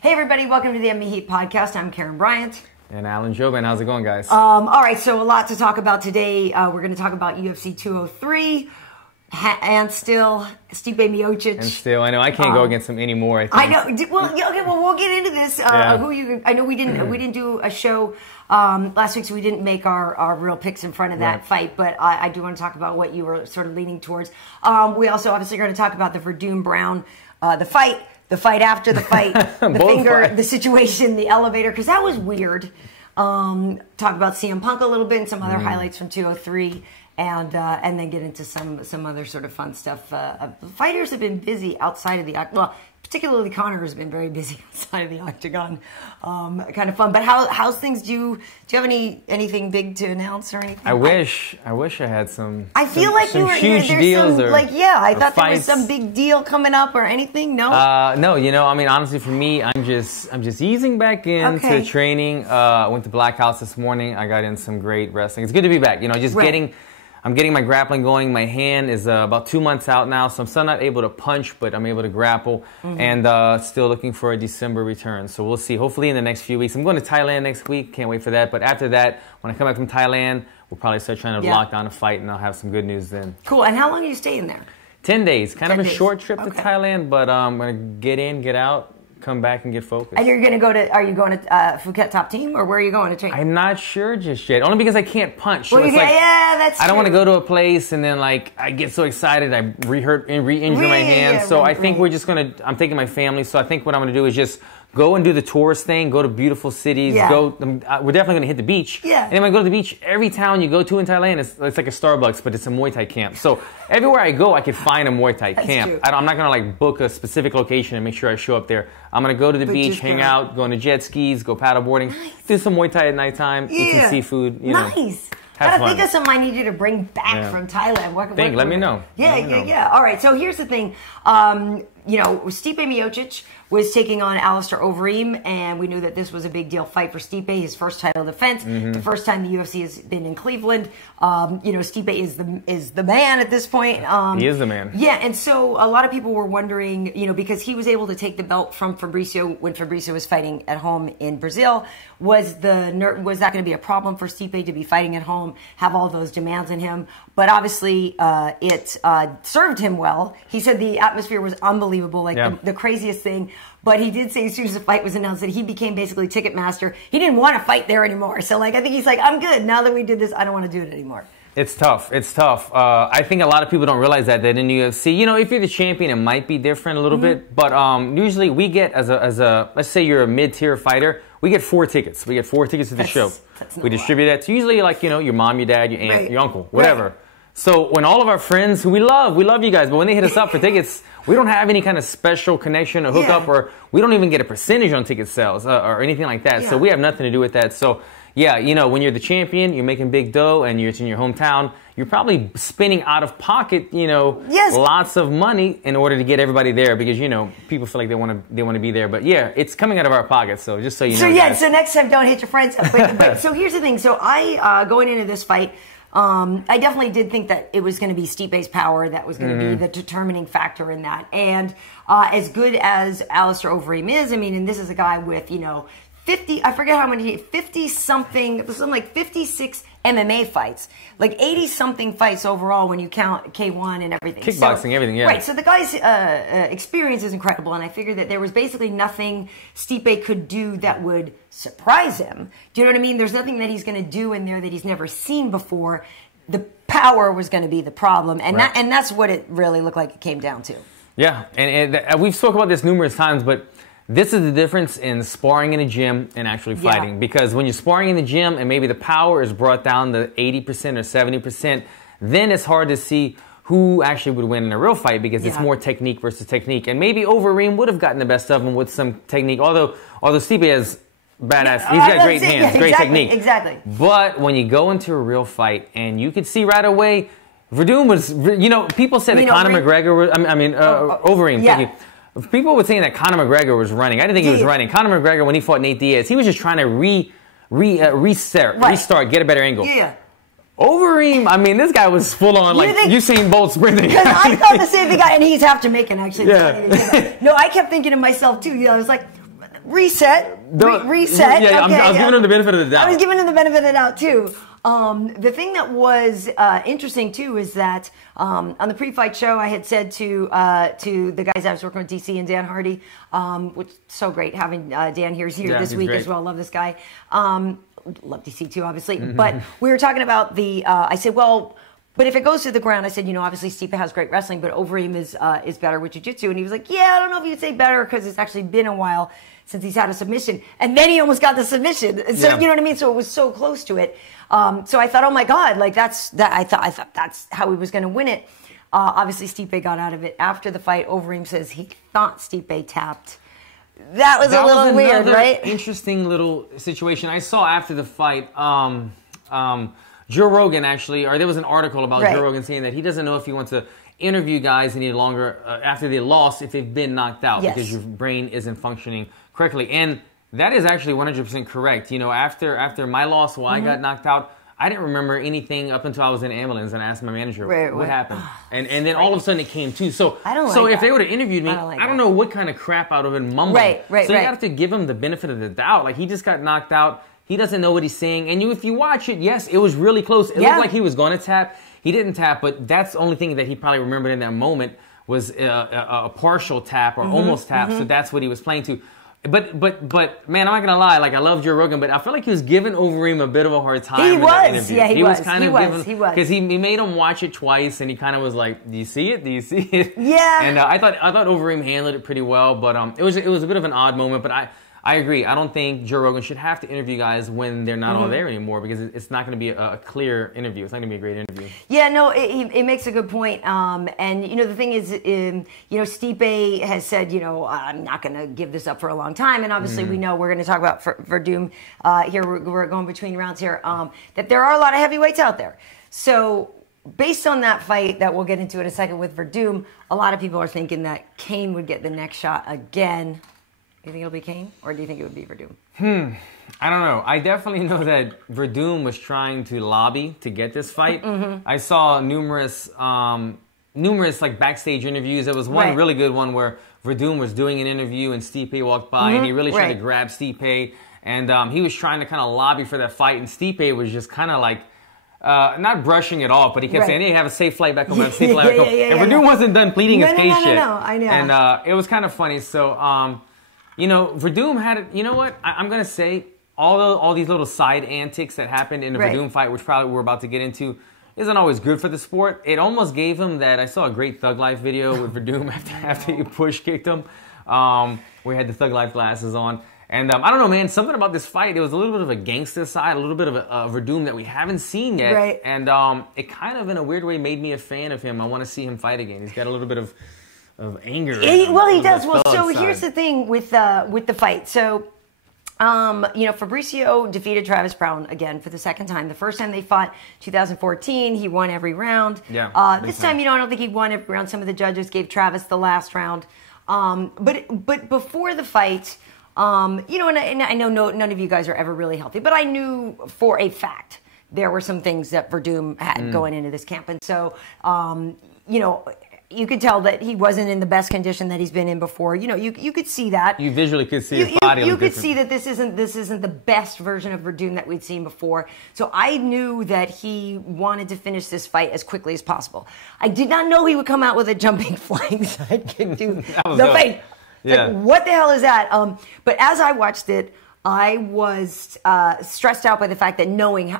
Hey everybody, welcome to the MMA H.E.A.T podcast. I'm Karyn Bryant. And Jouban. How's it going, guys? All right, so a lot to talk about today. We're going to talk about UFC 203 and still Stipe Miocic. And still, I know I can't go against him anymore. I know. Well, okay, well we'll get into this. I know we didn't do a show last week, so we didn't make our real picks in front of that fight. But I do want to talk about what you were sort of leaning towards. We also obviously are going to talk about the Werdum Browne the fight after the fight, the finger, the situation, the elevator, because that was weird. Talk about CM Punk a little bit and some other highlights from 203, and then get into some other sort of fun stuff. Fighters have been busy outside of the well, particularly Conor has been very busy outside of the octagon. Kind of fun. But how's things? Do you have anything big to announce or anything? I wish I had some. I feel like you were huge deals or like I thought fights. There was some big deal coming up or anything. No. No. I mean, honestly, for me, I'm just easing back into training. I went to Black House this morning. I got in some great wrestling. It's good to be back. I'm getting my grappling going. My hand is about 2 months out now, so I'm still not able to punch, but I'm able to grapple, and still looking for a December return. So we'll see. Hopefully in the next few weeks. I'm going to Thailand next week. Can't wait for that. But after that, when I come back from Thailand, we'll probably start trying to lock down a fight, and I'll have some good news then. Cool. And how long are you staying there? 10 days. Kind of a short trip to Thailand, but I'm going to get in, get out, come back and get focused. And you're going to go to, are you going to Phuket Top Team, or where are you going to train? I'm not sure just yet. Only because I can't punch. Well, so it's like, that's I don't want to go to a place and then like I get so excited I re-injure my hand. So I think we're just going to, I'm taking my family. So I think what I'm going to do is just go and do the tourist thing, go to beautiful cities, we're definitely going to hit the beach. Yeah. And then when I go to the beach, every town you go to in Thailand, it's like a Starbucks, but it's a Muay Thai camp. So everywhere I go, I could find a Muay Thai camp. I'm not going to like book a specific location and make sure I show up there. I'm going to go to the beach, hang out, go on the jet skis, go paddleboarding, do some Muay Thai at nighttime, eat some seafood. Nice. Gotta think of something I need you to bring back from Thailand. Let me know. Yeah. All right, so here's the thing. Stipe Miocic was taking on Alistair Overeem, and we knew that this was a big deal fight for Stipe, his first title defense, the first time the UFC has been in Cleveland. Stipe is the man at this point. He is the man. Yeah, and so a lot of people were wondering, because he was able to take the belt from Fabricio when Fabricio was fighting at home in Brazil. Was that going to be a problem for Stipe to be fighting at home, have all those demands on him? But obviously, it served him well. He said the atmosphere was unbelievable, the craziest thing. But he did say as soon as the fight was announced that he became basically Ticketmaster. He didn't want to fight there anymore. So, I think he's like, I'm good. Now that we did this, I don't want to do it anymore. It's tough. I think a lot of people don't realize that in the UFC, if you're the champion, it might be different a little bit. But usually we get, as a let's say you're a mid-tier fighter, we get 4 tickets. We get 4 tickets to the show. We distribute that to usually your mom, your dad, your aunt, your uncle, whatever. Right. So when all of our friends who we love you guys, but when they hit us up for tickets, we don't have any kind of special connection or hookup, or we don't even get a percentage on ticket sales or anything like that. So we have nothing to do with that. So when you're the champion, you're making big dough and it's in your hometown, you're probably spending out of pocket, lots of money in order to get everybody there because, people feel like they want to be there. But it's coming out of our pockets. So just so you know. So next time don't hit your friends. But so here's the thing. So I, going into this fight, I definitely did think that it was going to be Stipe's power that was going to be the determining factor in that. And as good as Alistair Overeem is, and this is a guy with, 50, I forget how many, 50-something, something like 56 MMA fights. Like 80-something fights overall when you count K1 and everything. Kickboxing, everything, Right, so the guy's experience is incredible, and I figured that there was basically nothing Stipe could do that would surprise him. Do you know what I mean? There's nothing that he's going to do in there that he's never seen before. The power was going to be the problem, and that's what it really looked like it came down to. Yeah, and we've spoken about this numerous times, but this is the difference in sparring in a gym and actually fighting. Because when you're sparring in the gym and maybe the power is brought down to 80% or 70%, then it's hard to see who actually would win in a real fight because it's more technique versus technique. And maybe Overeem would have gotten the best of him with some technique, although Stipe has badass, he's got great hands, great technique. Exactly. But when you go into a real fight and you could see right away, Werdum was, people said that Conor McGregor was, Overeem, thank you. People were saying that Conor McGregor was running. I didn't think he was running. Conor McGregor, when he fought Nate Diaz, he was just trying to restart, get a better angle. Yeah. Overeem, this guy was full on, like, Usain Bolt sprinting. Because I thought the same thing, and he's half Jamaican, actually. No, I kept thinking to myself, too. I was like, reset. Reset. Yeah, okay, I was giving him the benefit of the doubt. I was giving him the benefit of the doubt too. The thing that was interesting too is that on the pre-fight show, I had said to the guys I was working with, DC and Dan Hardy, which is so great having Dan here this week as well. Love this guy. Love DC too, obviously. But we were talking about I said, well, but if it goes to the ground, I said, obviously Stipe has great wrestling, but Overeem is better with jiu-jitsu. And he was like, yeah, I don't know if you'd say better because it's actually been a while since he's had a submission. And then he almost got the submission. So, you know what I mean? So it was so close to it. So I thought, oh my God, like I thought that's how he was going to win it. Obviously Stipe got out of it after the fight. Overeem says he thought Stipe tapped. That was a little weird, right? Interesting little situation. I saw after the fight, Joe Rogan actually, or there was an article about Joe Rogan saying that he doesn't know if he wants to interview guys any longer after they lost if they've been knocked out because your brain isn't functioning correctly. And that is actually 100% correct. After my loss, while I got knocked out, I didn't remember anything up until I was in the ambulance and I asked my manager what happened. And then all of a sudden it came too. So if they would have interviewed me, I don't know what kind of crap I would have been mumbling. So you have to give him the benefit of the doubt. Like he just got knocked out. He doesn't know what he's saying. And if you watch it, yes, it was really close. It looked like he was going to tap. He didn't tap, but that's the only thing that he probably remembered in that moment was a partial tap or almost tap. So that's what he was playing to. But man, I'm not gonna lie. Like I love Joe Rogan, but I feel like he was giving Overeem a bit of a hard time. He was, yeah, he was kind of giving because he made him watch it twice, and he kind of was like, "Do you see it? Do you see it?" Yeah. And I thought Overeem handled it pretty well, but it was a bit of an odd moment. But I agree. I don't think Joe Rogan should have to interview guys when they're not all there anymore because it's not going to be a clear interview. It's not going to be a great interview. Yeah, no, it makes a good point. And, the thing is, Stipe has said, I'm not going to give this up for a long time. And obviously we know we're going to talk about Werdum here. We're going between rounds here. That there are a lot of heavyweights out there. So based on that fight that we'll get into in a second with Werdum, a lot of people are thinking that Kane would get the next shot again. Do you think it'll be Kane, or do you think it would be Werdum? I don't know. I definitely know that Werdum was trying to lobby to get this fight. I saw numerous like backstage interviews. There was one really good one where Werdum was doing an interview and Stipe walked by and he really tried to grab Stipe and he was trying to kind of lobby for that fight and Stipe was just kind of like not brushing it off, but he kept saying, "Hey, have a safe flight back home. Have a safe flight back home." And Werdum wasn't done pleading his case yet. No, I know. And it was kind of funny. So. Werdum had it. You know what? I'm gonna say all these little side antics that happened in the Werdum fight, which probably we're about to get into, isn't always good for the sport. It almost gave him that. I saw a great Thug Life video with Werdum after he push kicked him. We had the Thug Life glasses on, and I don't know, man. Something about this fight. It was a little bit of a gangster side, a little bit of a Werdum that we haven't seen yet, and it kind of in a weird way made me a fan of him. I want to see him fight again. He's got a little bit of anger. He does. Well, so here's the thing with the fight. So, Fabricio defeated Travis Browne again for the second time. The first time they fought, 2014, he won every round. Yeah. This time, I don't think he won every round. Some of the judges gave Travis the last round. But before the fight, and I know none of you guys are ever really healthy, but I knew for a fact there were some things that Werdum had going into this camp, and so you could tell that he wasn't in the best condition that he's been in before. You could see that. You visually could see his body. You could see that this isn't the best version of Werdum that we'd seen before. So I knew that he wanted to finish this fight as quickly as possible. I did not know he would come out with a jumping flying sidekick to the face. Yeah. Like, what the hell is that? But as I watched it, I was stressed out by the fact that knowing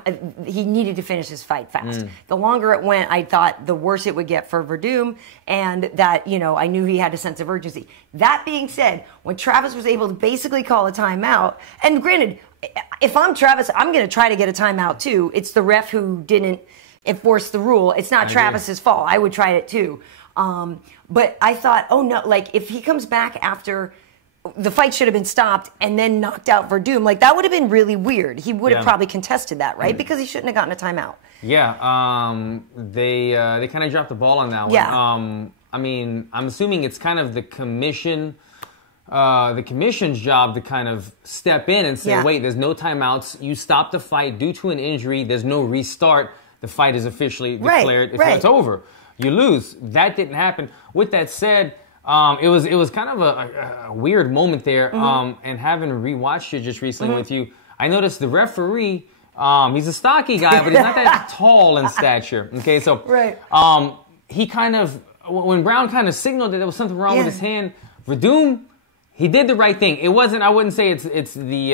he needed to finish his fight fast. The longer it went, I thought the worse it would get for Werdum, and that, I knew he had a sense of urgency. That being said, when Travis was able to basically call a timeout, and granted, if I'm Travis, I'm going to try to get a timeout too. It's the ref who didn't enforce the rule. It's not Travis's fault. I would try it too. But I thought, oh no, like if he comes back after the fight should have been stopped and then knocked out Werdum, like that would have been really weird. He would have probably contested that, right? Because he shouldn't have gotten a timeout. Yeah, they kind of dropped the ball on that one. Yeah. I'm assuming it's kind of the commission's job to kind of step in and say, wait, there's no timeouts. You stop the fight due to an injury. There's no restart. The fight is officially declared. It's over. You lose. That didn't happen. With that said, It was kind of a weird moment there. And having rewatched it just recently with you, I noticed the referee. He's a stocky guy, but he's not that tall in stature. Okay, so he kind of, when Browne kind of signaled that there was something wrong with his hand, Werdum, he did the right thing. It wasn't. I wouldn't say it's the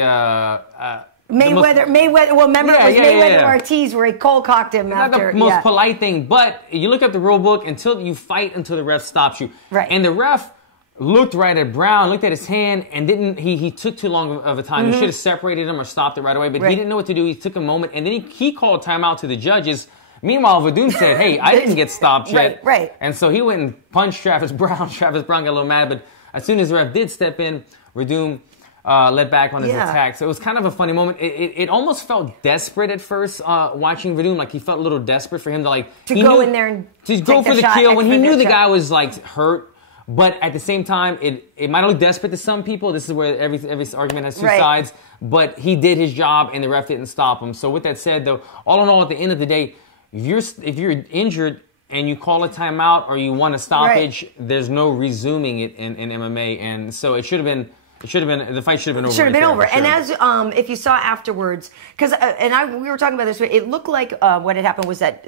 Mayweather. Well, remember it was Mayweather Ortiz where he cold cocked him not after. The most polite thing, but you look up the rule book until you fight until the ref stops you. Right. And the ref looked right at Browne, looked at his hand, and didn't. He took too long of a time. He should have separated him or stopped it right away, but he didn't know what to do. He took a moment, and then he called timeout to the judges. Meanwhile, Werdum said, "Hey, I didn't get stopped yet." Right. And so he went and punched Travis Browne. Travis Browne got a little mad, but as soon as the ref did step in, Werdum let back on his attack. So it was kind of a funny moment. It almost felt desperate at first watching Werdum. Like he felt a little desperate for him to go in there and to go for the kill when he knew the guy was like hurt. But at the same time, it might look desperate to some people. This is where every argument has two sides. But he did his job, and the ref didn't stop him. So with that said, though, all in all, at the end of the day, if you're injured and you call a timeout or you want a stoppage, there's no resuming it in MMA. And so it should have been. The fight should have been over. Should have been over. Sure. And as if you saw afterwards, because we were talking about this, it looked like what had happened was that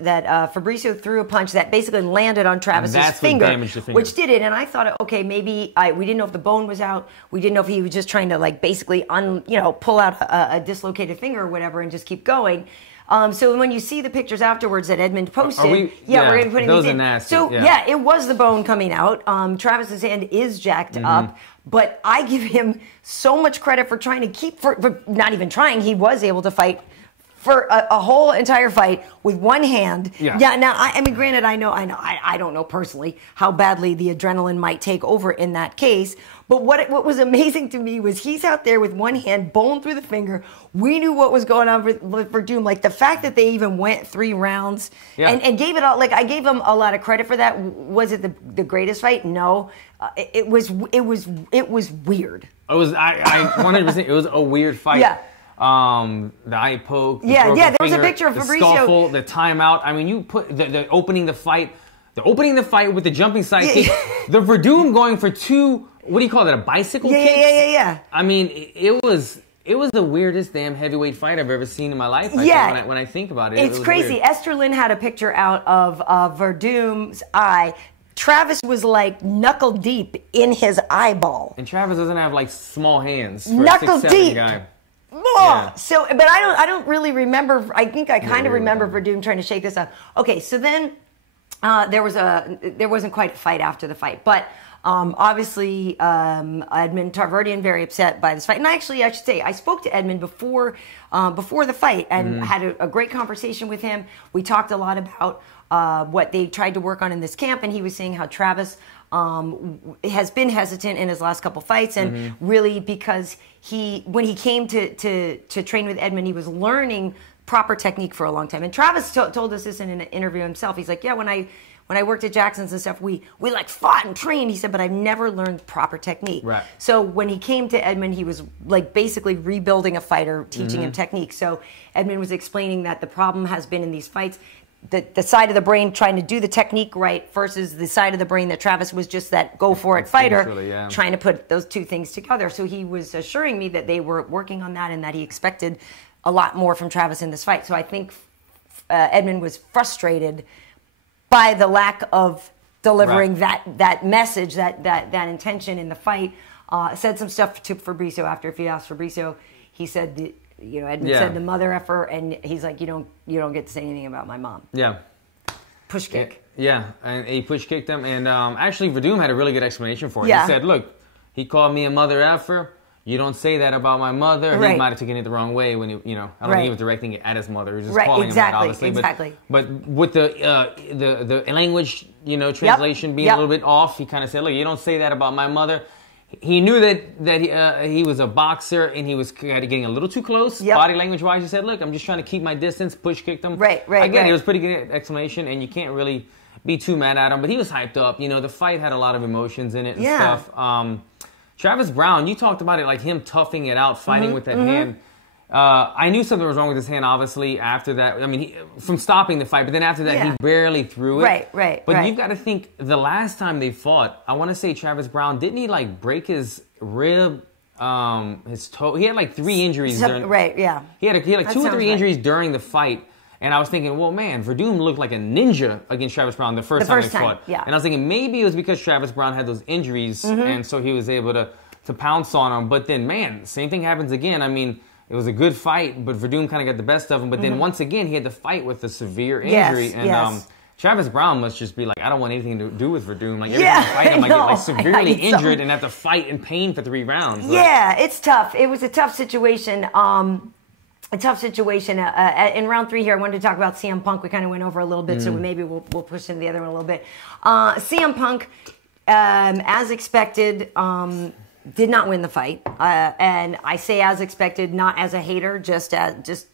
Fabricio threw a punch that basically landed on Travis's finger, which did it. And I thought, okay, maybe we didn't know if the bone was out. We didn't know if he was just trying to like basically pull out a dislocated finger or whatever and just keep going. So when you see the pictures afterwards that Edmond posted, we're going to put those in. Nasty. So it was the bone coming out. Travis's hand is jacked up. But I give him so much credit for trying to keep, for not even trying, he was able to fight for a whole entire fight with one hand. Yeah. Now, I mean, granted, I don't know personally how badly the adrenaline might take over in that case. But what was amazing to me was he's out there with one hand, bone through the finger. We knew what was going on with Werdum. Like the fact that they even went 3 rounds and gave it all. Like I gave him a lot of credit for that. Was it the greatest fight? No. It was weird. It was I 100%. It was a weird fight. Yeah. The eye poke. There was a picture of the Fabricio. Scuffle, the timeout. I mean, you put the opening the fight with the jumping side kick. The Werdum going for 2. What do you call that? A bicycle kick? Yeah. I mean, it was the weirdest damn heavyweight fight I've ever seen in my life. When I think about it, it's crazy. Weird. Esther Lynn had a picture out of Verdum's eye. Travis was like knuckle deep in his eyeball. And Travis doesn't have like small hands for knuckle a 6'7" deep guy. Yeah. So, but I don't really remember. I think I kind of remember Werdum trying to shake this up. Okay, so then there wasn't quite a fight after the fight, but obviously Edmond Tarverdyan very upset by this fight. And actually, I should say, I spoke to Edmond before the fight and had a great conversation with him. We talked a lot about what they tried to work on in this camp, and he was saying how Travis has been hesitant in his last couple fights, and really because when he came to train with Edmond, he was learning proper technique for a long time. And Travis told us this in an interview himself. He's like, yeah, when I worked at Jackson's and stuff, we like fought and trained. He said, but I've never learned proper technique. Right. So when he came to Edmond, he was like basically rebuilding a fighter, teaching him technique. So Edmond was explaining that the problem has been in these fights, the side of the brain trying to do the technique right versus the side of the brain that Travis was just that go for it fighter, trying to put those two things together. So he was assuring me that they were working on that and that he expected a lot more from Travis in this fight. So I think Edmond was frustrated by the lack of delivering that message, that intention in the fight. Said some stuff to Fabricio after. If you asked Fabricio, he said, Edmond said the mother effer, and he's like, you don't get to say anything about my mom. Yeah. Push kick. Yeah, and he push kicked him, and actually Werdum had a really good explanation for it. He said, look, he called me a mother effer. You don't say that about my mother. He might have taken it the wrong way when I don't think he was directing it at his mother. He was just calling him that, obviously. But with the language, translation being a little bit off, he kind of said, look, you don't say that about my mother. He knew that he was a boxer and he was getting a little too close, body language-wise. He said, look, I'm just trying to keep my distance, push kicked him. Again, it was a pretty good explanation, and you can't really be too mad at him. But he was hyped up. The fight had a lot of emotions in it and stuff. Travis Browne, you talked about it like him toughing it out, fighting with that hand. I knew something was wrong with his hand, obviously, after that. I mean, from stopping the fight, but then after that, he barely threw it. Right. But you've got to think, the last time they fought, I want to say Travis Browne, didn't he, like, break his rib, his toe? He had, like, 3 injuries. He had like 2 or 3 injuries during the fight. And I was thinking, well, man, Werdum looked like a ninja against Travis Browne the first time they fought. Yeah. And I was thinking maybe it was because Travis Browne had those injuries, and so he was able to pounce on him. But then, man, same thing happens again. I mean, it was a good fight, but Werdum kind of got the best of him. But then once again, he had to fight with a severe injury. Travis Browne must just be like, I don't want anything to do with Werdum. Like, every time I fight him, I get like severely injured and have to fight in pain for 3 rounds. Yeah, it's tough. It was a tough situation. In round 3 here, I wanted to talk about CM Punk. We kind of went over a little bit, so maybe we'll push into the other one a little bit. CM Punk, as expected, did not win the fight, and I say as expected, not as a hater, just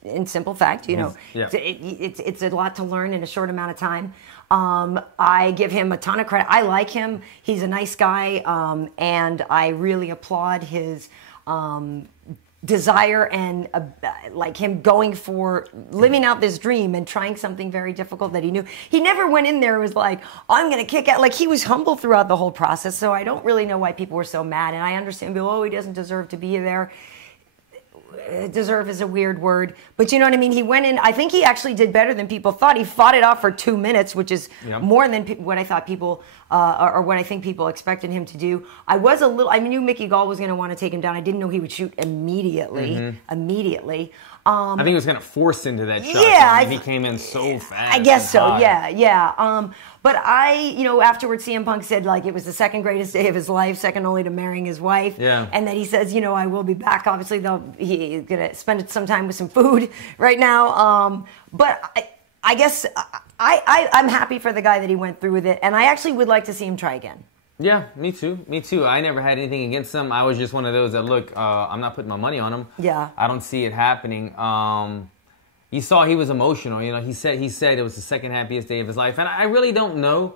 in simple fact. You know, it's a lot to learn in a short amount of time. I give him a ton of credit. I like him. He's a nice guy, and I really applaud his desire and like him going for living out this dream and trying something very difficult that he knew. He never went in there and was like, I'm going to kick out. Like, he was humble throughout the whole process. So I don't really know why people were so mad. And I understand, he doesn't deserve to be there. Deserve is a weird word, but you know what I mean? He went in, I think he actually did better than people thought. He fought it off for 2 minutes, which is more than what I thought people, or what I think people expected him to do. I knew Mickey Gall was going to want to take him down. I didn't know he would shoot immediately. I think he was kind of forced into that shot. Yeah. He came in so fast. I guess so, yeah. But afterwards, CM Punk said, like, it was the second greatest day of his life, second only to marrying his wife. Yeah. And then he says, I will be back. Obviously, he's going to spend some time with some food right now. But I guess I'm happy for the guy that he went through with it. And I actually would like to see him try again. Yeah, me too. I never had anything against him. I was just one of those that, look, I'm not putting my money on him. Yeah. I don't see it happening. You saw he was emotional. He said it was the second happiest day of his life. And I really don't know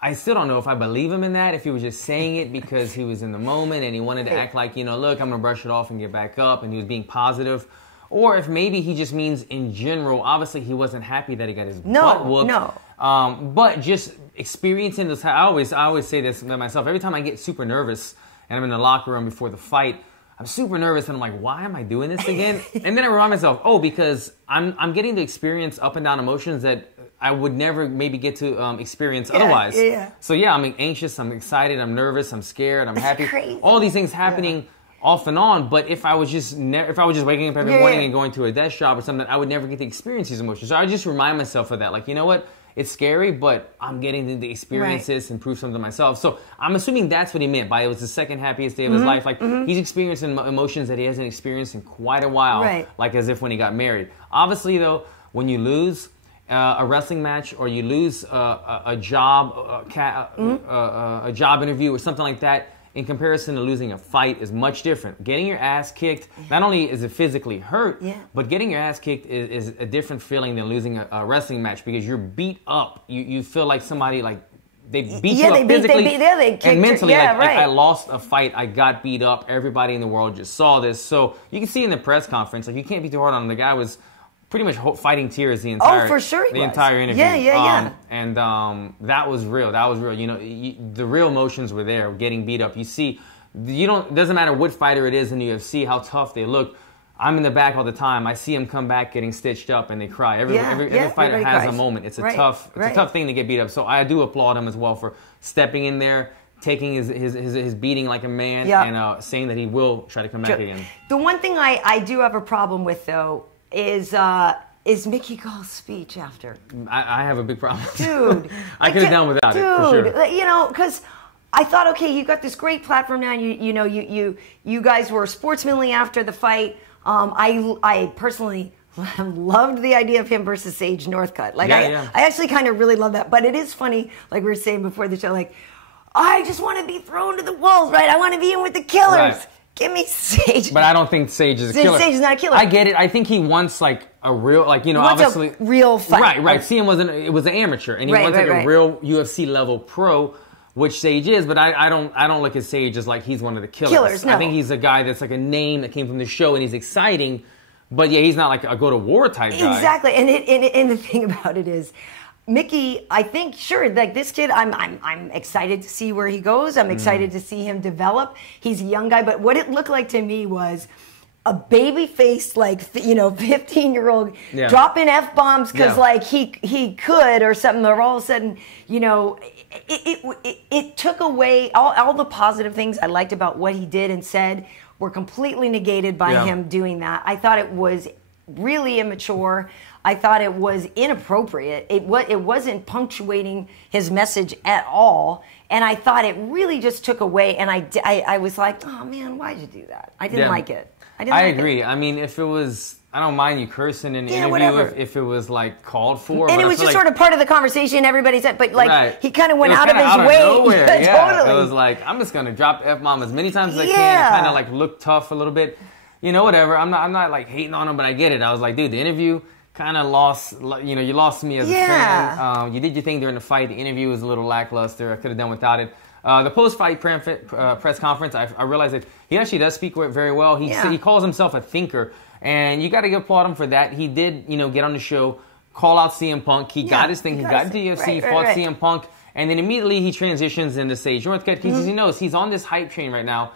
I still don't know if I believe him in that, if he was just saying it because he was in the moment and he wanted to act like, look, I'm going to brush it off and get back up, and he was being positive. Or if maybe he just means in general, obviously he wasn't happy that he got his butt whooped. No. But just experiencing this, I always say this to myself. Every time I get super nervous and I'm in the locker room before the fight, I'm super nervous and I'm like, why am I doing this again? And then I remind myself, because I'm getting to experience up and down emotions that I would never maybe get to experience otherwise. Yeah. So I'm anxious, I'm excited, I'm nervous, I'm scared, I'm happy. Crazy. All these things happening off and on. But if I was just waking up every morning and going to a desk job or something, I would never get to experience these emotions. So I just remind myself of that. Like, you know what? It's scary, but I'm getting to experience this and prove something to myself. So I'm assuming that's what he meant by it was the second happiest day of his life. Like, he's experiencing emotions that he hasn't experienced in quite a while, like as if when he got married. Obviously, though, when you lose a wrestling match or you lose a job interview or something like that, in comparison to losing a fight is much different. Getting your ass kicked, not only is it physically hurt, but getting your ass kicked is a different feeling than losing a wrestling match because you're beat up. You feel like somebody, like, they beat you up physically they kicked and mentally. Like I lost a fight. I got beat up. Everybody in the world just saw this. So you can see in the press conference, like, you can't be too hard on him. The guy was pretty much fighting tears the entire for sure he was. Entire interview. And that was real. The real emotions were there. Getting beat up. You see, it doesn't matter what fighter it is in the UFC, how tough they look. I'm in the back all the time. I see them come back getting stitched up and they cry. Every fighter has a moment. It's a tough thing to get beat up. So I do applaud him as well for stepping in there, taking his beating like a man, and saying that he will try to come back again. The one thing I do have a problem with, though, is Mickey Gall's speech after. I have a big problem. Dude. I could have done without it, for sure. Because I thought, okay, you got this great platform now. You guys were sportsmanly after the fight. I personally loved the idea of him versus Sage Northcutt. I actually kind of really love that. But it is funny, like we were saying before the show, like, I just want to be thrown to the wolves, right? I want to be in with the killers. Right. Give me Sage. But I don't think Sage is a killer. Sage is not a killer. I get it. I think he wants, like, a real, like, obviously. A real fight. Right. It was an amateur. And he wants, a real UFC level pro, which Sage is. But I don't look at Sage as, like, he's one of the killers. No. I think he's a guy that's, like, a name that came from the show and he's exciting. But yeah, he's not like a go-to-war type guy. Exactly. And the thing about it is, Mickey, I think, sure, like this kid, I'm excited to see where he goes. I'm excited to see him develop. He's a young guy. But what it looked like to me was a baby-faced, like, 15-year-old dropping F-bombs because, like, he could or something. Or all of a sudden, it took away all the positive things I liked about what he did and said were completely negated by him doing that. I thought it was really immature. I thought it was inappropriate. It wasn't punctuating his message at all. And I thought it really just took away. And I was like, oh, man, why'd you do that? I didn't like it. I agree. I mean, if it was, I don't mind you cursing in an interview if it was like called for. And but it was just sort of part of the conversation. Everybody said, but like he kind of went out of his way. Nowhere. Totally. It was like, I'm just gonna drop F-bomb as many times as I can and kind of like look tough a little bit. Whatever. I'm not like hating on him, but I get it. I was like, dude, the interview kind of lost. You lost me as a fan. You did your thing during the fight. The interview was a little lackluster. I could have done without it. The post-fight press conference, I realized that he actually does speak very well. He calls himself a thinker, and you got to applaud him for that. He did, get on the show, call out CM Punk. He got his thing. He got into the UFC, fought CM Punk, and then immediately he transitions into Sage Northcutt because he knows he's on this hype train right now.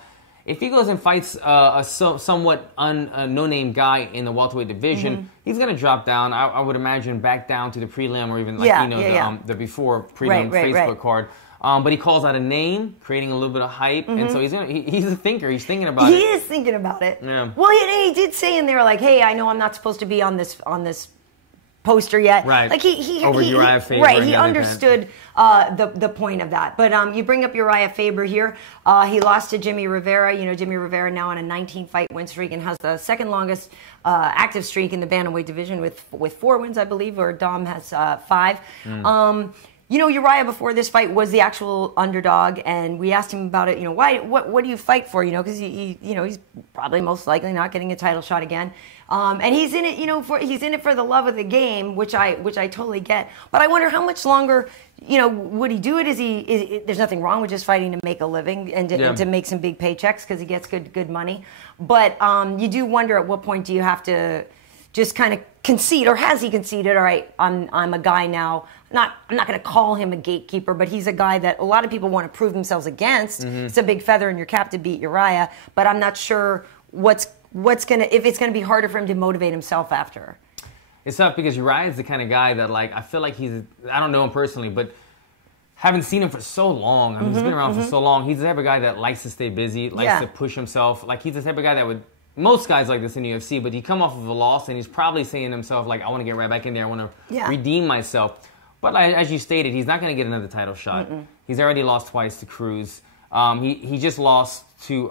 If he goes and fights a somewhat no-name guy in the welterweight division, he's going to drop down. I would imagine back down to the prelim or even the before prelim Facebook card. But he calls out a name, creating a little bit of hype, and so he's a thinker. He's thinking about it. He is thinking about it. Yeah. Well, he did say in there like, "Hey, I know I'm not supposed to be on this poster yet." Right. Like he over Uriah Faber. Right. He understood the point of that. But you bring up Uriah Faber here. He lost to Jimmy Rivera. Jimmy Rivera now on a 19-fight win streak and has the second longest active streak in the bantamweight division with 4 wins, I believe, or Dom has 5. Uriah before this fight was the actual underdog, and we asked him about it. Why? What do you fight for? Because he's probably most likely not getting a title shot again, and he's in it. He's in it for the love of the game, which I totally get. But I wonder how much longer. Would he do it? There's nothing wrong with just fighting to make a living and to make some big paychecks because he gets good money. But you do wonder at what point do you have to just kind of concede, or has he conceded? All right, I'm a guy now. I'm not going to call him a gatekeeper, but he's a guy that a lot of people want to prove themselves against. It's a big feather in your cap to beat Uriah, but I'm not sure if it's gonna be harder for him to motivate himself after. It's tough because Uriah is the kind of guy that I feel like I don't know him personally, but haven't seen him for so long. I mean, he's been around for so long. He's the type of guy that likes to stay busy, likes to push himself. Like he's the type of guy that would. Most guys like this in the UFC, but he come off of a loss and he's probably saying to himself, I want to get right back in there. I want to redeem myself. But as you stated, he's not going to get another title shot. He's already lost twice to Cruz. He just lost to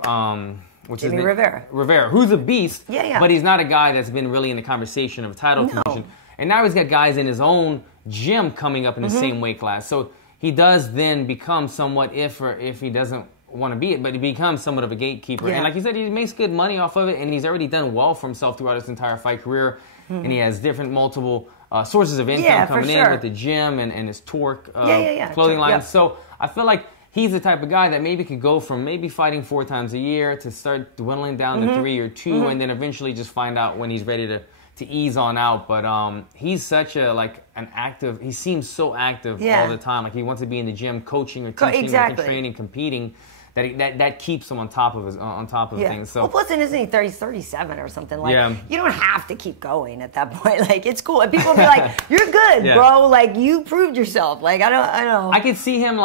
Jimmy Rivera, who's a beast. Yeah. But he's not a guy that's been really in the conversation of a title position. And now he's got guys in his own gym coming up in the same weight class. So he does then become somewhat, if he doesn't want to be it, but he becomes somewhat of a gatekeeper. And like you said, he makes good money off of it, and he's already done well for himself throughout his entire fight career. And he has multiple sources of income coming in with the gym and his Torque clothing line. So I feel like he's the type of guy that maybe could go from maybe fighting 4 times a year to start dwindling down to 3 or 2, and then eventually just find out when he's ready to ease on out. But he's such an active. He seems so active all the time. Like he wants to be in the gym, coaching or teaching, or training, competing. That keeps him on top of things. So, well, plus, isn't he 37 or something? You don't have to keep going at that point. It's cool. And people will be like, "You're good, bro. You proved yourself." I don't. I could see him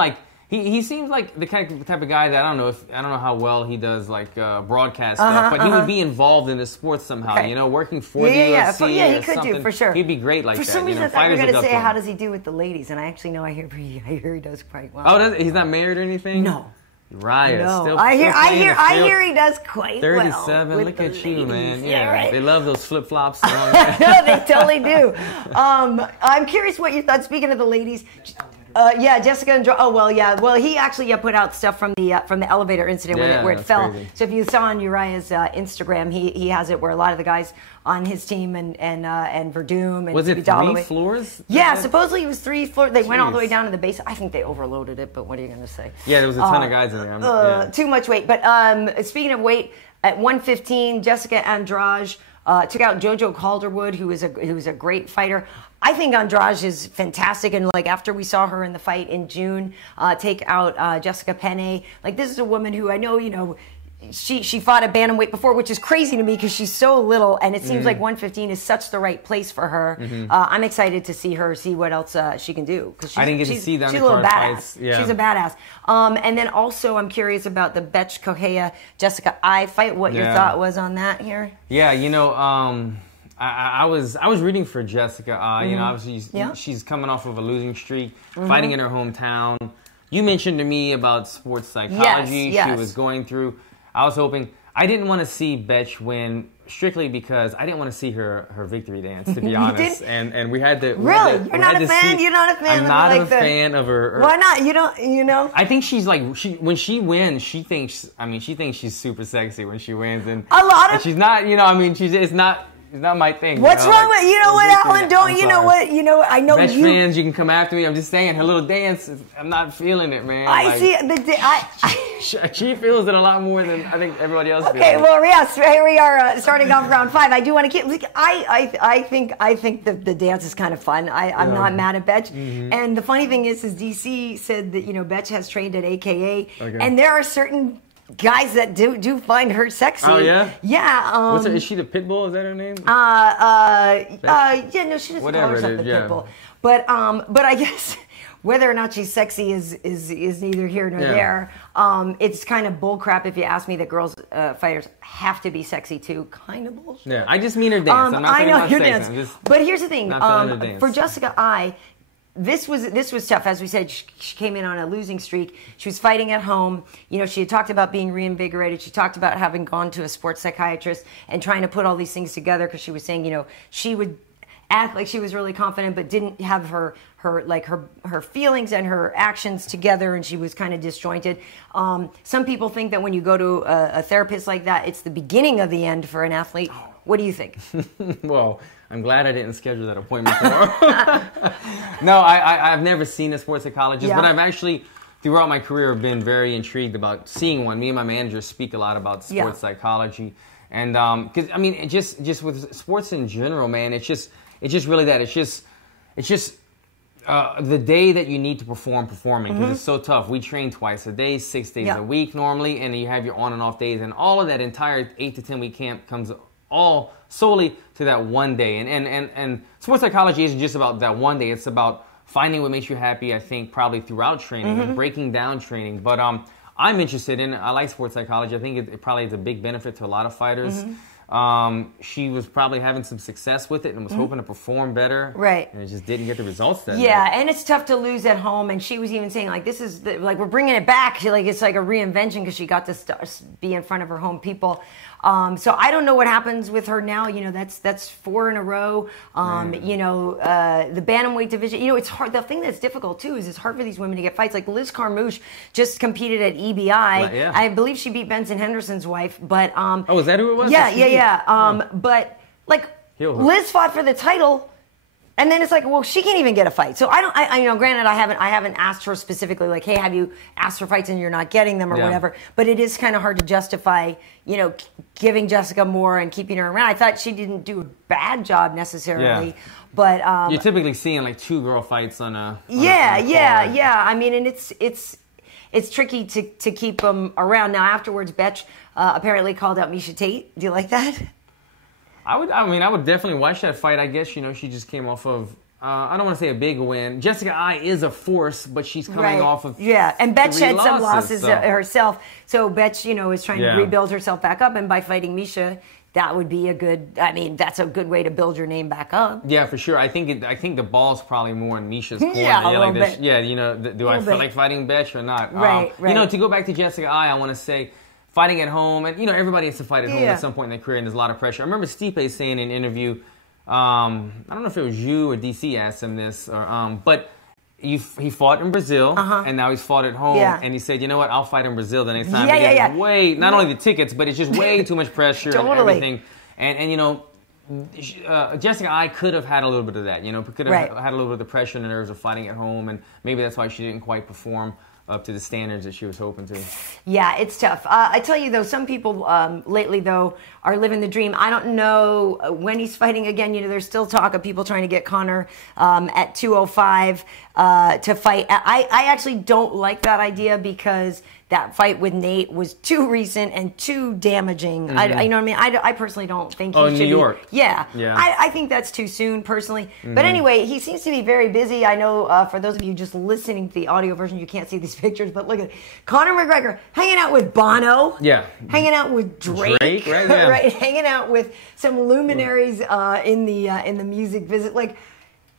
he seems like the type of guy that I don't know how well he does broadcast stuff, but he would be involved in the sports somehow. Working for the UFC. He could do for sure. He'd be great like that. For some reason, I thought you were going to say, "How does he do with the ladies?" And I actually know I hear he does quite well. Oh, he's not married or anything? No. Uriah, no. I hear he does quite 37, well. Look at you, man. Yeah, right. They love those flip-flops. No, they totally do. I'm curious what you thought. Speaking of the ladies, Jessica and well, he actually put out stuff from the elevator incident where it fell. Crazy. So if you saw on Uriah's Instagram, he has it where a lot of the guys on his team and Werdum and was it 3 floors? Yeah, supposedly it was 3 floors. They went all the way down to the base. I think they overloaded it, but what are you going to say? Yeah, there was a ton of guys in there. Too much weight. But speaking of weight, at 115, Jessica Andrade Took out JoJo Calderwood, who is a great fighter. I think Andrade is fantastic, and like after we saw her in the fight in June, take out Jessica Penne. Like, this is a woman who I know, you know, she fought at bantamweight before, which is crazy to me because she's so little, and it seems like 115 is such the right place for her. I'm excited to see what else she can do. I didn't get to see that. She's a little badass. Yeah. She's a badass. And then also I'm curious about the Betch Correia Jessica I fight. What your thought was on that here? Yeah, you know, I was rooting for Jessica. You know, obviously she's coming off of a losing streak, fighting in her hometown. You mentioned to me about sports psychology she was going through. I was hoping. I didn't want to see Betch win strictly because I didn't want to see her victory dance, to be honest. And we had to. Really? You're not a fan? You're not a fan? I'm not a fan of her. Why not? You don't. You know. I think she's like when she wins, she thinks she's super sexy when she wins, and a lot of. And she's not. You know. I mean, it's not my thing. What's you know? wrong with you know what, Alan? Don't you know what you know? I know Betch you. fans, you can come after me. I'm just saying, her little dance. I'm not feeling it, man. I see she feels it a lot more than I think everybody else. Okay, feels well, yes, here we are starting off round 5. I do want to keep. I think the dance is kind of fun. I'm not mad at Betch. And the funny thing is DC said that, you know, Betch has trained at AKA, and there are certain guys that do find her sexy. Oh yeah, yeah. What's her? Is she the Pitbull? Is that her name? Yeah, no, she doesn't call herself the Pitbull. But I guess whether or not she's sexy is neither here nor there. It's kind of bullcrap if you ask me that girls fighters have to be sexy too. Kind of bullshit. Yeah, I just mean her dance. I'm not I know your dance. dance. But here's the thing. For Jessica I. This was tough. As we said, she came in on a losing streak. She was fighting at home. You know, she had talked about being reinvigorated. She talked about having gone to a sports psychiatrist and trying to put all these things together because she was saying, you know, she would act like she was really confident but didn't have her feelings and her actions together, and she was kind of disjointed. Some people think that when you go to a therapist like that, it's the beginning of the end for an athlete. What do you think? Well, I'm glad I didn't schedule that appointment for her. No, I've never seen a sports psychologist, but I've actually, throughout my career, been very intrigued about seeing one. Me and my manager speak a lot about sports psychology. And because, I mean, just with sports in general, man, it's just really that. It's just the day that you need to performing, because it's so tough. We train twice a day, 6 days a week normally, and you have your on and off days, and all of that entire 8 to 10 week camp comes all solely to that one day. And sports psychology isn't just about that one day. It's about finding what makes you happy, I think, probably throughout training and breaking down training. But I'm interested in it. I like sports psychology. I think it probably is a big benefit to a lot of fighters. She was probably having some success with it and was hoping to perform better. Right. And it just didn't get the results that Yeah, and it's tough to lose at home. And she was even saying, like, this is, like, we're bringing it back. Like, it's like a reinvention because she got to be in front of her home people. So I don't know what happens with her now. You know, that's 4 in a row. You know, the bantamweight division. You know, it's hard. The thing that's difficult too is it's hard for these women to get fights. Like Liz Carmouche just competed at EBI. I believe she beat Benson Henderson's wife. But oh, is that who it was? Yeah. But like Liz fought for the title. And then it's like, well, she can't even get a fight. So I you know, granted, I haven't asked her specifically, like, hey, have you asked for fights and you're not getting them or whatever. But it is kind of hard to justify, you know, giving Jessica more and keeping her around. I thought she didn't do a bad job necessarily, but you're typically seeing like 2 girl fights on a yeah. I mean, and it's tricky to keep them around. Now afterwards, Betch apparently called out Miocic. Do you like that? I would definitely watch that fight. I guess, you know, she just came off of, I don't want to say a big win. Jessica I is a force, but she's coming off of and Betch had some losses herself. So Betch, you know, is trying to rebuild herself back up, and by fighting Miocic, that would be that's a good way to build your name back up. Yeah, for sure. I think the ball's probably more in Miociac's corner. A little bit. You know, do I feel like fighting Betch or not? Right. You know, to go back to Jessica I want to say, fighting at home, and you know, everybody has to fight at home at some point in their career, and there's a lot of pressure. I remember Stipe saying in an interview, I don't know if it was you or DC asked him this, or but he fought in Brazil, and now he's fought at home, and he said, you know what, I'll fight in Brazil the next time. Not only the tickets, but it's just way too much pressure and everything. And you know, Jessica I could have had a little bit of that, could have had a little bit of the pressure and the nerves of fighting at home, and maybe that's why she didn't quite perform up to the standards that she was hoping to. Yeah, it's tough. I tell you, though, some people lately, though, are living the dream. I don't know when he's fighting again. There's still talk of people trying to get Conor at 205 to fight. I actually don't like that idea because that fight with Nate was too recent and too damaging. You know what I mean? I personally don't think he should New York. Yeah. I think that's too soon, personally. But anyway, he seems to be very busy. I know for those of you just listening to the audio version, you can't see these pictures, but look at Conor McGregor hanging out with Bono. Yeah. Hanging out with Drake. Right? Yeah. Right? Hanging out with some luminaries in the music visit. Like,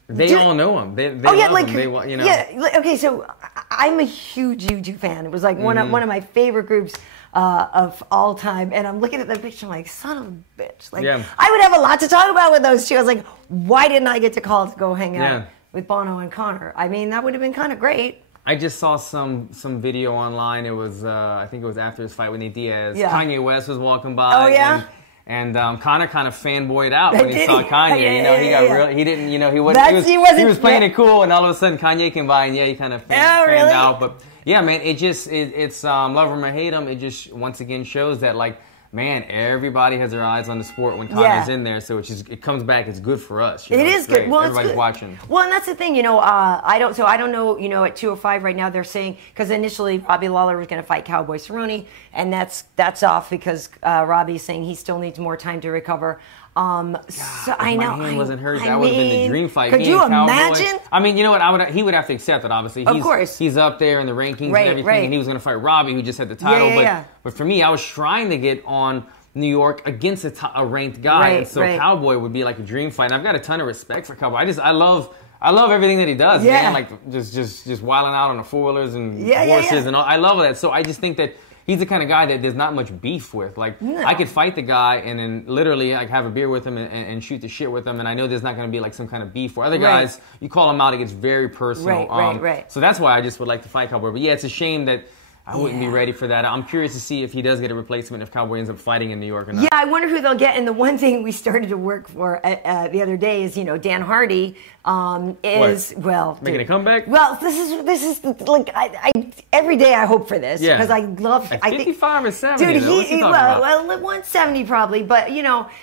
they all know him. They love him. Yeah. Okay. So I'm a huge U2 fan. It was like one of my favorite groups of all time. And I'm looking at the picture. I'm like, son of a bitch. Like, I would have a lot to talk about with those two. I was like, why didn't I get to call to go hang out with Bono and Conor? I mean, that would have been kind of great. I just saw some video online. It was I think it was after his fight with Nate Diaz. Yeah. Kanye West was walking by. Oh yeah. And Conor kind of fanboyed out when he saw Kanye. He got really, he didn't, he was playing it cool, and all of a sudden Kanye came by, and he kind of fanned out. But yeah, man, it's love him or hate him. It just once again shows that, like, man, everybody has their eyes on the sport when Conor's in there, so it comes back. It's good for us. It is good. Well, everybody's watching. Well, and that's the thing, I don't know, at 205 right now they're saying, because initially Robbie Lawler was going to fight Cowboy Cerrone, and that's off because Robbie's saying he still needs more time to recover. So I know. My hand wasn't hurt. That would have been the dream fight. Could you imagine? I mean, you know what? He would have to accept it. Obviously, of course, he's up there in the rankings and everything, and he was going to fight Robbie, who just had the title. But for me, I was trying to get on New York against a ranked guy, and so Cowboy would be like a dream fight. And I've got a ton of respect for Cowboy. I love everything that he does, man. Like just wilding out on the four-wheelers and horses and all. I love that. So I just think that he's the kind of guy that there's not much beef with. Like, I could fight the guy and then literally like have a beer with him and shoot the shit with him, and I know there's not going to be like some kind of beef. For other guys, you call him out, it gets very personal. Right. So that's why I just would like to fight Cowboy. But yeah, it's a shame that I wouldn't be ready for that. I'm curious to see if he does get a replacement, if Cowboy ends up fighting in New York or not. Yeah, I wonder who they'll get. And the one thing we started to work for the other day is, Dan Hardy making a comeback. Well, this is like I every day I hope for this because I love. At 55 or 70, dude. What's he talking about? 170 probably, but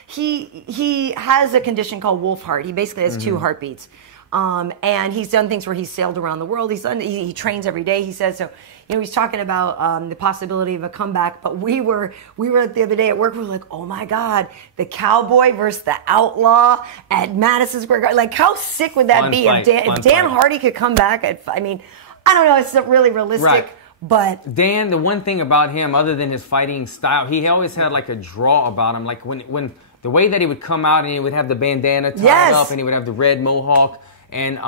he has a condition called wolf heart. He basically has two heartbeats. And he's done things where he's sailed around the world. He trains every day, he says. So, he's talking about the possibility of a comeback. But we were the other day at work, we were like, oh my God, the Cowboy versus the Outlaw at Madison Square Garden. Like, how sick would that be if Dan Hardy could come back? I mean, I don't know, it's not really realistic. Right. But Dan, the one thing about him, other than his fighting style, he always had like a draw about him. Like when the way that he would come out and he would have the bandana tied up and he would have the red mohawk. And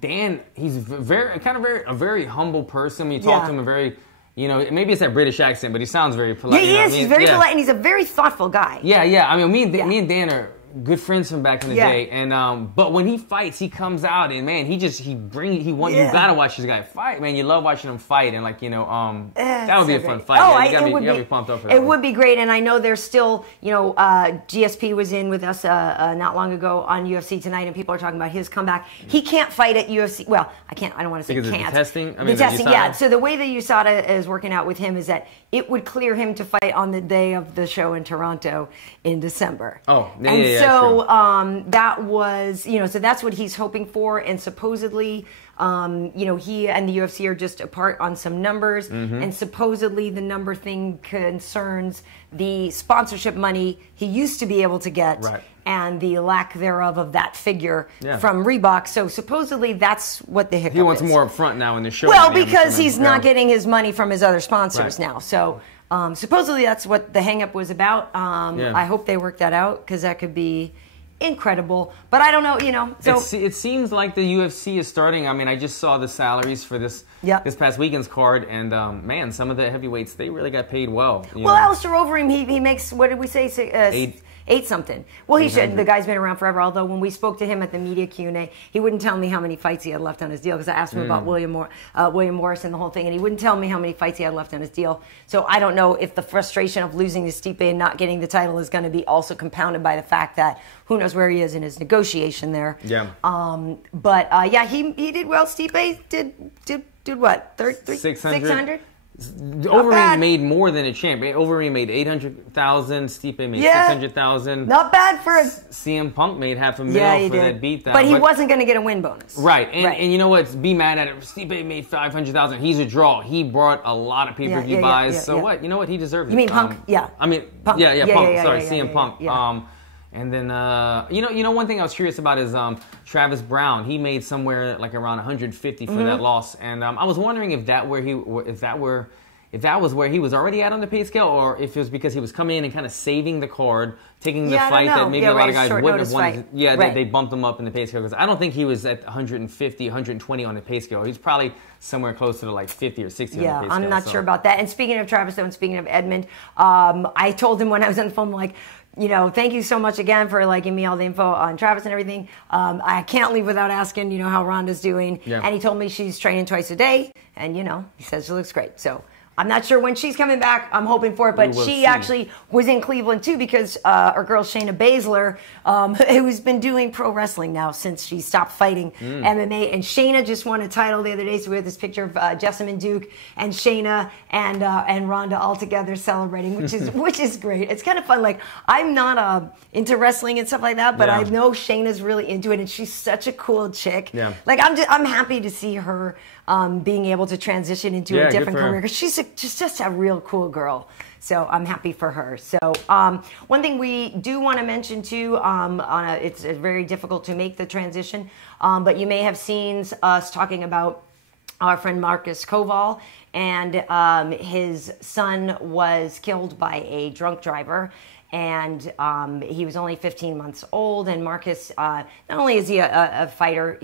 Dan, he's a very humble person. When you talk to him, a very, maybe it's that British accent, but he sounds very polite. Yeah, he is. He's very polite, and he's a very thoughtful guy. Yeah. I mean, me and Dan are good friends from back in the day. And but when he fights, he comes out and man, you gotta watch this guy fight, man. You love watching him fight, and like that would be a fun fight. Oh, you gotta be pumped up for that. It would be great, and I know there's still GSP was in with us not long ago on UFC Tonight, and people are talking about his comeback. He can't fight at UFC. Well, I don't want to say because can't. Of the testing. The testing, yeah. So the way that USADA is working out with him is that it would clear him to fight on the day of the show in Toronto in December. Oh, So that was, so that's what he's hoping for. And supposedly, he and the UFC are just apart on some numbers. And supposedly the number thing concerns the sponsorship money he used to be able to get and the lack thereof of that figure from Reebok. So supposedly that's what the hiccup is. He wants more up front now in the show. Well, because he's not getting his money from his other sponsors now. So supposedly that's what the hang-up was about. I hope they work that out because that could be incredible. But I don't know, So it seems like the UFC is starting. I mean, I just saw the salaries for this past weekend's card, and man, some of the heavyweights, they really got paid well. Alistair Overeem, he makes, what did we say? 8 something. Well, he should. The guy's been around forever. Although when we spoke to him at the media Q&A, he wouldn't tell me how many fights he had left on his deal because I asked him about William Morris and the whole thing, and he wouldn't tell me how many fights he had left on his deal. So I don't know if the frustration of losing to Stipe and not getting the title is going to be also compounded by the fact that who knows where he is in his negotiation there. Yeah. But he did well. Stipe did what? 600? Overeem made more than a champ. Overeem made 800,000. Stipe made 600,000. Not bad for a... CM Punk made $500,000 for that beatdown. But he wasn't going to get a win bonus. Right. And you know what? Be mad at it. Stipe made 500,000. He's a draw. He brought a lot of pay-per-view buys. So what? You know what? He deserved it. You mean Punk? I mean, Punk. Punk. Sorry, CM Punk. And then, you know, one thing I was curious about is Travis Browne. He made somewhere like around 150 for that loss, and I was wondering if that was where he was already at on the pay scale, or if it was because he was coming in and kind of saving the card, taking the fight that maybe a lot of guys wouldn't have wanted. They bumped him up in the pay scale because I don't think he was at 150, 120 on the pay scale. He's probably somewhere closer to like 50 or 60 on the pay scale. I'm not sure about that. And speaking of Travis, though, and speaking of Edmond, I told him when I was on the phone, like, you know, thank you so much again for like giving me all the info on Travis and everything. I can't leave without asking, you know, how Ronda's doing. Yeah. And he told me she's training twice a day. And, you know, he says she looks great. So I'm not sure when she's coming back. I'm hoping for it. But she actually was in Cleveland, too, because our girl Shayna Baszler, who's been doing pro wrestling now since she stopped fighting MMA. And Shayna just won a title the other day. So we have this picture of Jessamine Duke and Shayna and Ronda all together celebrating, which is great. It's kind of fun. Like, I'm not into wrestling and stuff like that, but I know Shayna's really into it. And she's such a cool chick. Yeah. Like, I'm happy to see her being able to transition into a different career because she's just a real cool girl. So I'm happy for her. So one thing we do want to mention too, it's very difficult to make the transition, but you may have seen us talking about our friend Marcus Kowal, and his son was killed by a drunk driver. And he was only 15 months old. And Marcus, not only is he a fighter,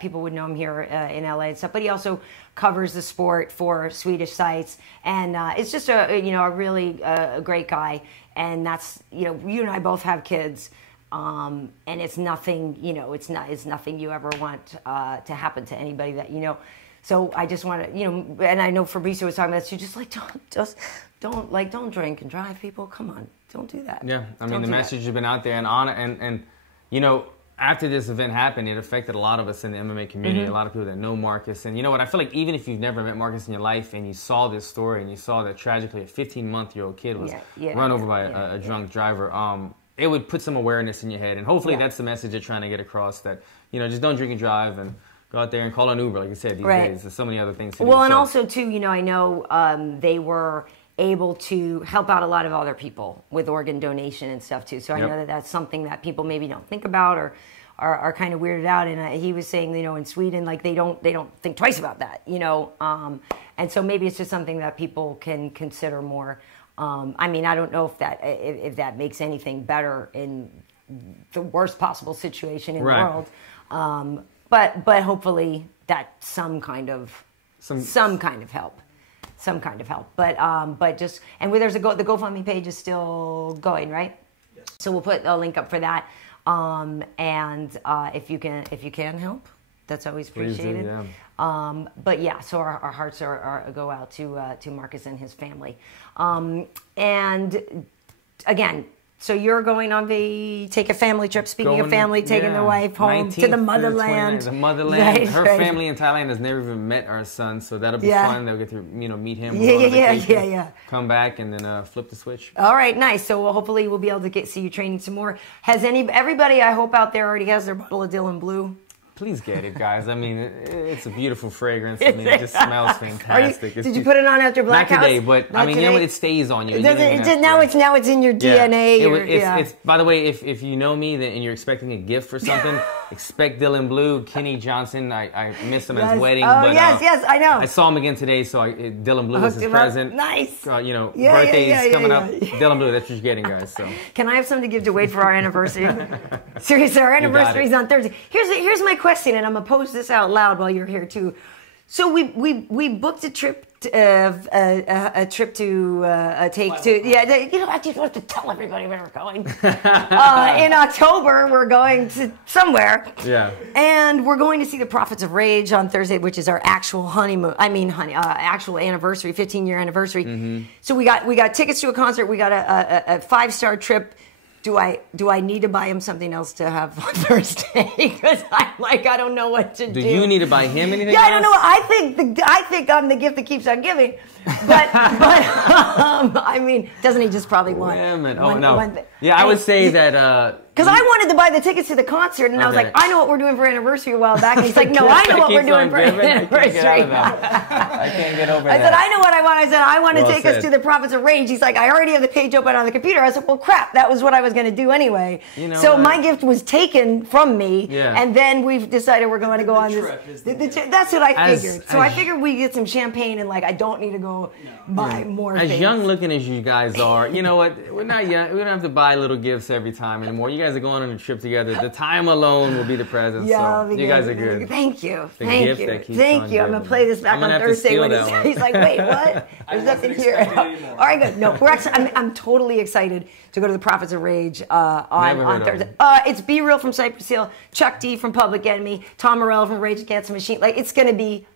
people would know him here in LA and stuff, but he also covers the sport for Swedish sites. And it's just a really great guy. And that's, you and I both have kids. And it's nothing, it's nothing you ever want to happen to anybody that you know. So I just want to, and I know Fabricio was talking about this. You just like don't drink and drive, people. Come on, don't do that. Yeah, I mean the message has been out there, and after this event happened, it affected a lot of us in the MMA community. A lot of people that know Marcus, and you know what? I feel like even if you've never met Marcus in your life and you saw this story and you saw that tragically a 15-month-old kid was run over by a drunk driver, it would put some awareness in your head, and hopefully that's the message you're trying to get across. That just don't drink and drive and go out there and call an Uber, like you said, these days. There's so many other things to do. Well, and also, too, I know they were able to help out a lot of other people with organ donation and stuff, too. So I know that that's something that people maybe don't think about or are kind of weirded out. And he was saying, in Sweden, like, they don't think twice about that, And so maybe it's just something that people can consider more. I mean, I don't know if that makes anything better in the worst possible situation in the world. But hopefully that's some kind of help. But just, and there's the GoFundMe page is still going, right? Yes. So we'll put a link up for that. And if you can help, that's always appreciated. Please do, yeah. But yeah, so our hearts go out to Marcus and his family. And again, so you're going on take a family trip. Speaking of family, taking the wife home to the motherland. The motherland. Right, her family in Thailand has never even met our son, so that'll be fun. They'll get to meet him. Yeah. Come back and then flip the switch. All right, nice. So hopefully we'll be able to see you training some more. Has everybody I hope out there already has their bottle of Dylan Blue? Please get it, guys. I mean, it's a beautiful fragrance. I mean, it just smells fantastic. Did you put it on after Black House? Not today, but I mean, it stays on you. Now it's in your DNA. It's by the way, if you know me and you're expecting a gift for something, expect Dylan Blue. Kenny Johnson, I missed him at his wedding. Oh, but, yes, I know. I saw him again today, so Dylan Blue is his present. Nice. Birthday is coming up. Dylan Blue, that's what you're getting, guys. So. Can I have something to give to Wade for our anniversary? Seriously, our anniversary is on Thursday. Here's my question, and I'm going to pose this out loud while you're here, too. So we booked a trip a trip to take to I just want to tell everybody where we're going. In October we're going to somewhere. Yeah. And we're going to see the Prophets of Rage on Thursday, which is our actual actual anniversary, 15-year anniversary. Mm-hmm. So we got tickets to a concert. We got a 5-star trip. Do I need to buy him something else to have on Thursday? Because I'm like, I don't know what to do. Do you need to buy him anything? Yeah, I don't know. I think I'm the gift that keeps on giving. But I mean, doesn't he just probably want? I would say that. Because I wanted to buy the tickets to the concert, and I was like, I know what we're doing for anniversary a while back. And he's like, no, I know what we're doing for anniversary. I can't get over that. I said, I know what I want. I said, I want to take us to the Prophets of Rage. He's like, I already have the page open on the computer. I said, well, crap, that was what I was going to do anyway. So my gift was taken from me, and then we've decided we're going to go on this. That's what I figured. So I figured we get some champagne, and like, I don't need to go buy more things. As young looking as you guys are, you know what? We're not young. We don't have to buy little gifts every time anymore. You guys are going on a trip together. The time alone will be the present. Yeah, so you guys are good. Thank you. Thank you. I'm gonna play this back on Thursday when he's like, "Wait, what? There's nothing here." All right, good. No, we're actually. I'm totally excited to go to the Prophets of Rage on Thursday. It's Be Real from Cypress Hill, Chuck D from Public Enemy, Tom Morello from Rage Against the Machine. Like, it's gonna be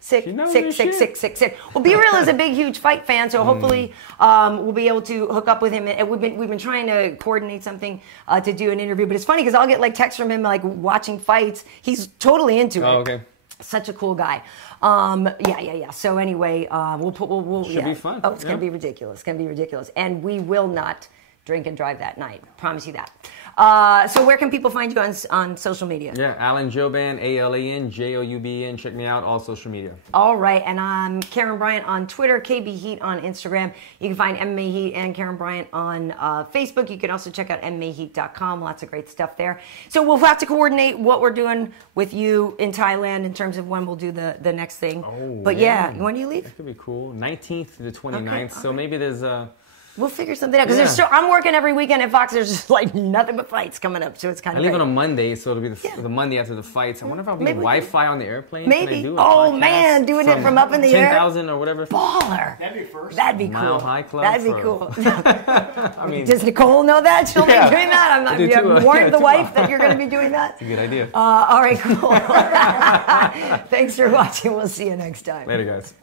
sick. Well, Be Real is a big, huge fight fan, so hopefully we'll be able to hook up with him. And we've been trying to coordinate something to do an interview, but it's funny because I'll get like texts from him like watching fights. He's totally into it. Oh, okay. Such a cool guy. So anyway, we'll should be fun. Oh, it's gonna be ridiculous. It's gonna be ridiculous, and we will not drink and drive that night. Promise you that. So where can people find you on social media? Yeah, Alan Jouban, ALAN JOUBN. Check me out, all social media. All right, and I'm Karyn Bryant on Twitter, KB Heat on Instagram. You can find MMA Heat and Karyn Bryant on Facebook. You can also check out MMAHeat.com. Lots of great stuff there. So we'll have to coordinate what we're doing with you in Thailand in terms of when we'll do the next thing. Oh, but yeah, when do you leave? That could be cool. 19th to the 29th. Okay, so maybe there's we'll figure something out because I'm working every weekend at Fox. There's just like nothing but fights coming up, so it's kind of. I leave on a Monday, so it'll be the Monday after the fights. I wonder if I'll be Wi-Fi on the airplane. Maybe. Doing it from up in the air. 10,000 or whatever. Baller. That'd be first. That'd be cool. Mile High Club. That'd be cool. I mean, does Nicole know that she'll be doing that? I'm not. You have warned the wife that you're going to be doing that. It's a good idea. All right, cool. Thanks for watching. We'll see you next time. Later, guys.